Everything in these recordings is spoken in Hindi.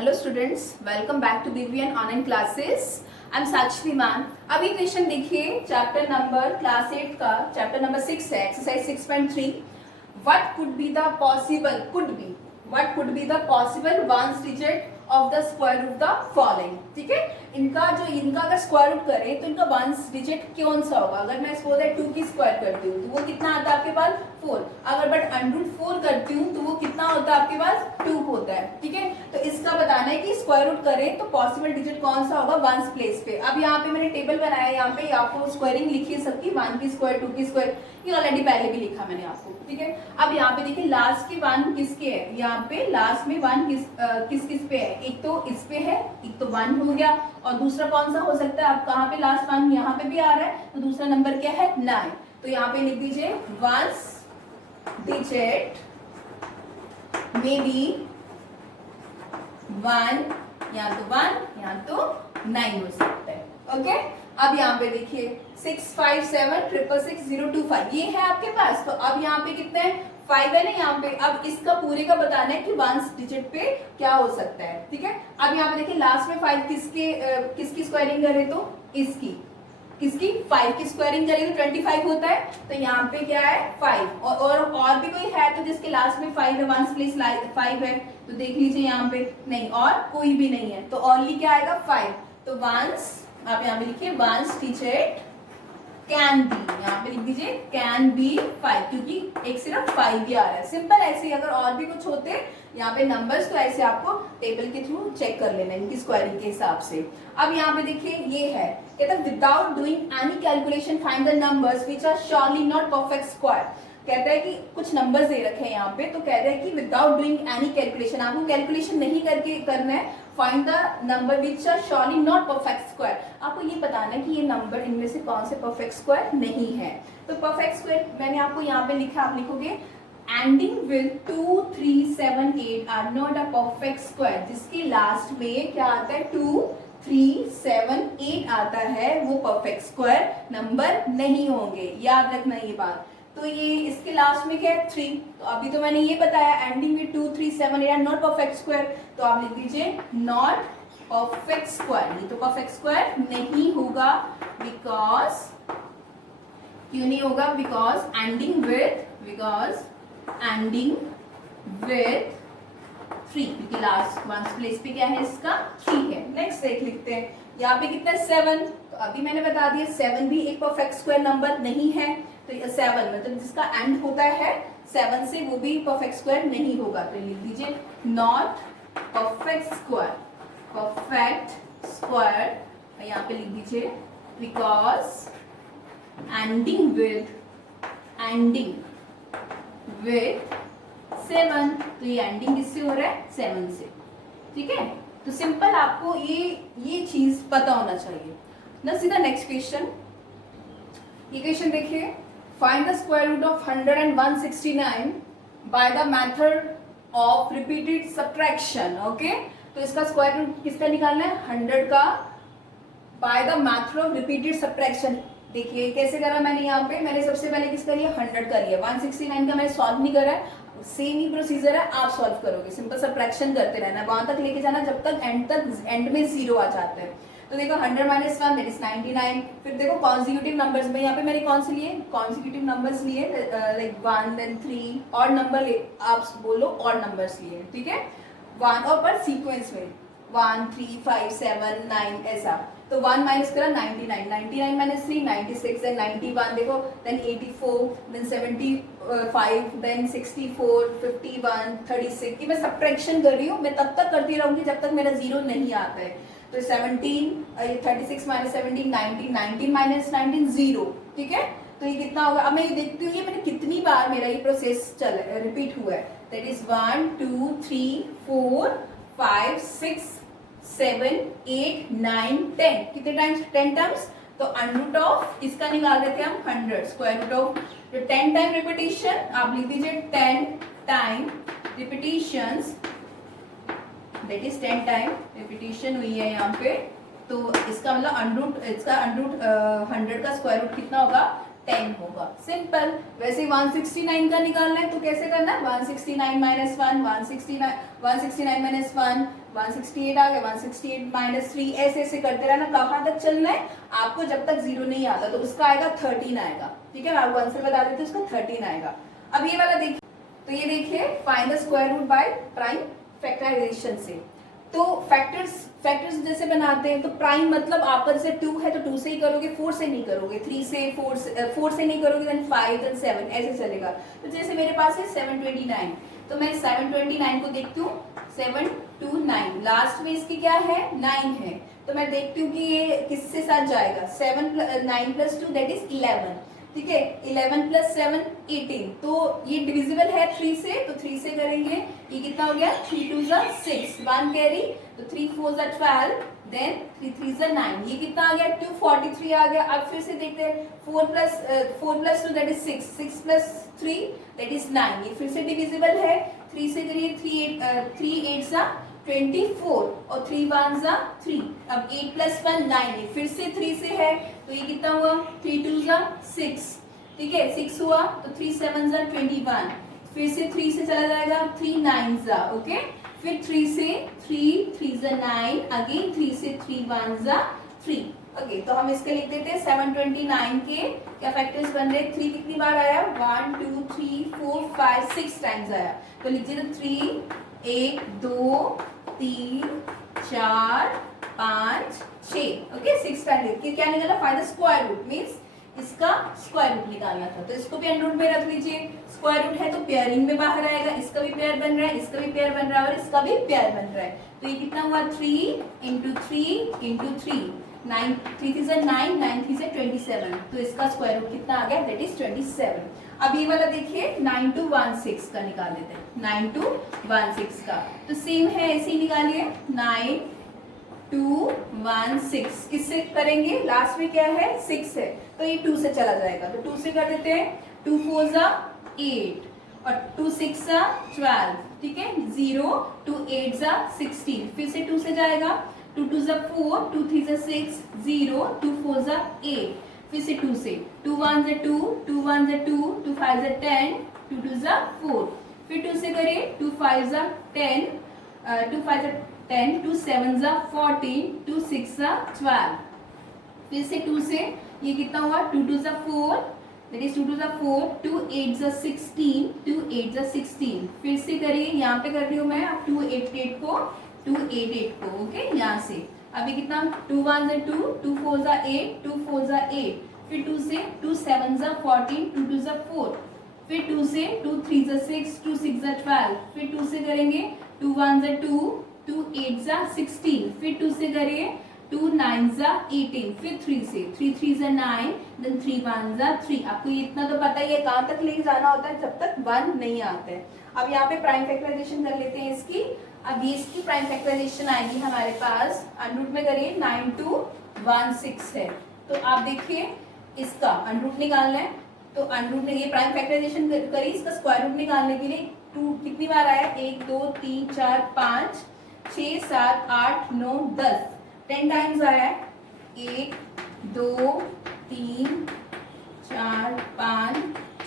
Hello students, welcome back to BVN online classes. I am Sakshi Maan. अभी क्वेश्चन देखिए, चैप्टर नंबर क्लास 8 का चैप्टर नंबर 6 है, exercise 6.3। What could be the possible what could be the possible ones digit of the square root the following. ठीक है, इनका अगर स्क्वायर रूट करें तो इनका वंस डिजिट कौन सा होगा। अगर मैं सपोज 2 की स्क्वायर करती हूँ तो वो कितना आता है आपके पास 4। अगर बट अंडर 4 करती हूँ तो वो कितना होता है आपके पास 2 होता है। ठीक है, तो इसका बताना है कि स्क्वायर रूट करें तो पॉसिबल डिजिट कौन सा होगा वंस प्लेस पे। अब यहाँ पे मैंने टेबल बनाया, यहाँ पे आपको स्क्वायरिंग लिखी है सबकी, 1 की स्क्वायर 2 की स्क्वायर, ये ऑलरेडी पहले भी लिखा मैंने आपको। ठीक है, अब यहाँ पे देखिए लास्ट के 1 किसके है, यहाँ पे लास्ट में 1 किस पे है, एक तो इस पे है, एक तो 1 हो गया, और दूसरा कौन सा हो सकता है, अब कहाँ पे लास्ट 1 यहाँ पे भी आ रहा है, तो दूसरा नंबर क्या है 9। तो यहाँ पे लिख दीजिए वंस डिजिट में बी 1, यहाँ तो 1 यहाँ तो 9 हो सकता है। ओके, अब यहाँ पे देखिए 657666025 ये है आपके पास। तो अब यहाँ पे कितने 5 है ना यहाँ पे। अब इसका पूरे का बताना है कि वंस डिजिट पे क्या हो सकता है। ठीक है, अब यहाँ पे देखिए लास्ट में 5 किसकी स्क्वायरिंग करें तो किसकी 5 की स्क्वायरिंग करें तो 25 होता है। तो यहाँ पे क्या है 5, और भी कोई है तो जिसके लास्ट में 5 है, वंस प्लेस 5 है, तो देख लीजिए यहाँ पे नहीं, और कोई भी नहीं है, तो ओनली क्या आएगा 5। तो वंस, आप यहाँ पे लिखिए वंस डिजिट कैन बी, यहाँ पे लिख दीजिए कैन बी 5, क्योंकि एक सिर्फ 5 ही आ रहा है। सिंपल ऐसे ही, अगर और भी कुछ होते यहाँ पे नंबर्स तो ऐसे आपको टेबल के थ्रू चेक कर लेना इनकी स्क्वायरिंग के हिसाब से। अब यहाँ पे देखिए ये है, कहता है without doing any calculation find the numbers which are surely not perfect square. कहता है कि कुछ नंबर्स दे रखे हैं यहाँ पे, तो कहता है कि विदाउट डूइंग एनी कैलकुलेशन, आपको कैलकुलेशन नहीं करके करना है, find the number which are surely not perfect square. आपको ये बताना है कि ये नंबर इनमें से कौन से परफेक्ट स्क्वायर नहीं है। तो परफेक्ट स्क्वायर मैंने आपको यहाँ पे लिखा, आप लिखोगे ending with 2, 3, 7, 8 are not a perfect square. जिसके लास्ट में क्या आता है 2, 3, 7, 8 आता है, वो परफेक्ट स्क्वायर नंबर नहीं होंगे, याद रखना ये बात। तो ये इसके लास्ट में क्या है 3, तो अभी तो मैंने ये बताया ending with 2, 3, 7, 8 are not perfect square, तो आप लिख दीजिए नॉट परफेक्ट स्क्वायर। ये तो परफेक्ट स्क्वायर नहीं होगा, बिकॉज क्यों नहीं होगा, बिकॉज एंडिंग विथ 3, क्योंकि लास्ट वंस प्लेस पे क्या है इसका 3 है। नेक्स्ट एक लिखते हैं, यहाँ पे कितना 7, तो अभी मैंने बता दिया 7 भी एक परफेक्ट स्क्वायर नंबर नहीं है। तो 7 मतलब जिसका एंड होता है 7 से, वो भी परफेक्ट स्क्वायर नहीं होगा। तो लिख दीजिए नॉट परफेक्ट स्क्वायर, यहाँ पे लिख दीजिए बिकॉज एंडिंग विथ 7, तो ये एंडिंग किससे हो रहा है 7 से। ठीक है, तो सिंपल आपको ये चीज पता होना चाहिए ना। सीधा नेक्स्ट क्वेश्चन, ये क्वेश्चन देखिए, find the square root of 100 and 169 by the method of repeated subtraction. Okay, तो इसका स्क्वायर रूट किसका निकालना है 100 का, by the method of repeated subtraction. देखिए कैसे करा मैंने, यहाँ पे मैंने सबसे पहले किसका लिया 100 का लिया, 169 का मैंने सॉल्व नहीं करा है, सेम ही प्रोसीजर है, आप सॉल्व करोगे, सिंपल सब्ट्रैक्शन करते रहना, वहां तक लेके जाना जब तक एंड में 0 आ जाता है। तो देखो 100 - 1 दैट इज 99। फिर देखो कॉन्जिक्यूटिव नंबर्स में, यहाँ पे मैंने कौन से लिए कॉन्जिक्यूटिव नंबर्स लिए, लाइक 1 then 3, और नंबर ले आप बोलो और नंबर्स लिए। ठीक है, 1 और पर सीक्वेंस में 1, 3, 5, 7, 9 ऐसा। तो 1 माइनस करा 99, 99 - 3 96, देन 91 देखो, देन 84, देन 75, देन 64, 51, 36। ये मैं सब्ट्रैक्शन कर रही हूँ, मैं तब तक करती रहूंगी जब तक मेरा 0 नहीं आता है। तो 17, 36 - 17 19, 19 - 19 0। ठीक है, तो ये कितना होगा, अब मैं ये देखती हूँ ये मैंने कितनी बार मेरा ये प्रोसेस रिपीट हुआ है। That is 1, 2, 3, 4, 5, 6, 7, 8, 9, 10। कितने टाइम्स 10 टाइम्स। तो अंडर ऑफ इसका निकाल रहे थे हम 100, square root of 10 time repetition, आप लिख दीजिए 10 time repetitions, that is 10 time repetition हुई है यहाँ पे। तो इसका मतलब अंडर 100 का स्क्वायर रूट कितना होगा 10 होगा। सिंपल। वैसे 169 का निकालना है तो कैसे करना है, 169 - 1, 169 - 1, 168 आ गया, 168 माइनस 3, ऐसे ऐसे करते रहना। कहाँ तक चलना है आपको, जब तक 0 नहीं आता, तो उसका आएगा 13 आएगा। ठीक है, मैं आपको आंसर बता देती हूँ, उसका 13 आएगा। अब ये वाला देखिए, तो ये देखिए find the square root by prime factorisation से। तो फैक्टर्स जैसे बनाते हैं, तो प्राइम मतलब आपका जैसे 2 है तो 2 से ही करोगे, 4 से नहीं करोगे, 3 से 4 से नहीं करोगे, देन 5 देन 7 ऐसे चलेगा। तो जैसे मेरे पास है 729, तो मैं 729 को देखती हूँ, 729 लास्ट में इसकी क्या है 9 है, तो मैं देखती हूँ कि ये किससे साथ जाएगा, 9 + 2 दैट इज 11। ठीक है, 11 + 7 18, तो ये डिविजिबल है 3 से, तो 3 से करेंगे, ये कितना हो गया 3 2 6, 1 कैरी, तो 3 4 12, देन 3 3 9, ये कितना आ गया 243 आ गया। अब फिर से देखते हैं, 4 + 2 दैट इज 6, 6 + 3 दैट इज 9, ये फिर से डिविजिबल है, 3 से करिए, 3 8 24 और 3 1 3, अब 8 + 1 9, फिर से 3 से है, तो ये कितना हुआ 3 2 6, ठीक है 6 हुआ, तो 3 7 21, फिर से 3 से चला जाएगा, 3 9 ओके, फिर 3 से 3 3 9, अगेन 3 से 3 1 3, ओके। तो हम इसके लिख देते हैं 729 के क्या फैक्टर्स बन रहे, 3 कितनी बार आया 1 2 3 4 5 6 टाइम्स आया, तो लीजिए 3 1 2 3 4 5 6, ओके 6 टाइम्स। क्या निकला, find the square root, means इसका स्क्वायर रूट निकालना था, तो इसको भी अंडर रूट में रख लीजिए। स्क्वायर रूट है तो पेयरिंग में बाहर आएगा, इसका भी पेयर बन रहा है, इसका भी पेयर बन रहा है, और इसका भी पेयर बन रहा है, तो ये कितना हुआ 3 × 3 × 3, 9 3 3 9, 9 3 27, तो इसका स्क्वायर रूट कितना आ गया दैट इज 27। अब ये वाला देखिए 9 2 1 6 का निकाल लेते हैं, 9 2 1 6 का, तो सेम है ऐसे ही निकालिए, 9 2 1 6, किससे करेंगे, लास्ट में क्या है 6 है, तो ये 2 से चला जाएगा, तो 2 से कर देते हैं, 2 4 8 और 2 6 12, ठीक है 0 2 8 16, फिर से 2 से जाएगा, 2 2 4 2 3 6 0 2 4 8, फिर से 2 से, 2 1 2 2 1 2 2 5 10 2 2 4, फिर 2 से करें, 2 5 10 2 5 10 2 7 14 2 6 12, फिर से 2 से, ये कितना हुआ 2 2 4, दैट इज 2 2 4, 2 8 16 2 8 16, फिर से करिए, यहाँ पे कर रही हूँ मैं, अब 2 8 8 को 2 8 8 को, ओके यहाँ से, अभी कितना 2 1 2 2 4 8 2 4 8, फिर 2 से, 2 7 14 2 2 4, फिर 2 से, 2 3 6 2 6 12, फिर 2 से करेंगे, 2 1 2 2 8 16, फिर 2 से करिए, 2 9 18, फिर 3 से, 3 3 9, देन 3 1 3, आपको ये इतना तो पता ही है कहाँ तक लेके जाना होता है जब तक 1 नहीं आता है। अब यहाँ पे प्राइम फैक्टराइजेशन कर लेते हैं इसकी। अब ये इसकी प्राइम फैक्टराइजेशन आएगी हमारे पास, अंडर रूट में करिए 9 2 1 6 है, तो आप देखिए इसका अंडर रूट निकालना है, तो अंडर रूट में ये प्राइम फैक्टराइजेशन करिए, इसका स्क्वायर रूट निकालने के लिए 2 कितनी बार आया, 1 2 3 4 5 6 7 8 9 10 10 टाइम्स आया है, 1 2 3 4 5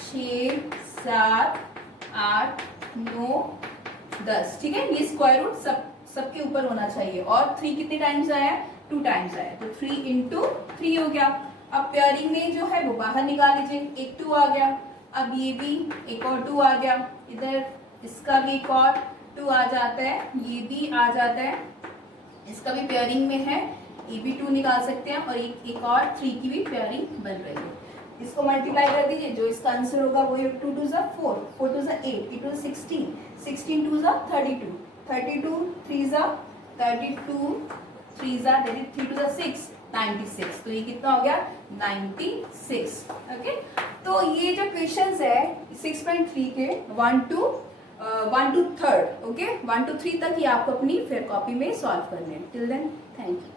6 7 8 9 10, ठीक है, ये स्क्वायर रूट सबके ऊपर होना चाहिए। और 3 कितने टाइम्स आया, 2 टाइम्स आया, तो 3 × 3 हो गया। अब पेयरिंग में जो है वो बाहर निकाल लीजिए, एक 2 आ गया, अब ये भी एक और 2 आ गया, इधर इसका भी एक और 2 आ जाता है, ये भी आ जाता है, इसका भी पेयरिंग में है, ये भी 2 निकाल सकते हैं, और एक और 3 की भी पेयरिंग बन रही है। इसको मल्टीप्लाई कर दीजिए, जो इसका आंसर होगा वो 2 2 4 4 2 8 8 2 16 16 2 32 32 3 32 3 दैट इज 3 2 6 96, तो ये कितना हो गया 96, ओके। तो ये जो क्वेश्चंस है 6.3 के 1 to 3rd, ओके 1 to 3 तक ही आपको अपनी फिर कॉपी में सॉल्व करने हैं। Till then thank you.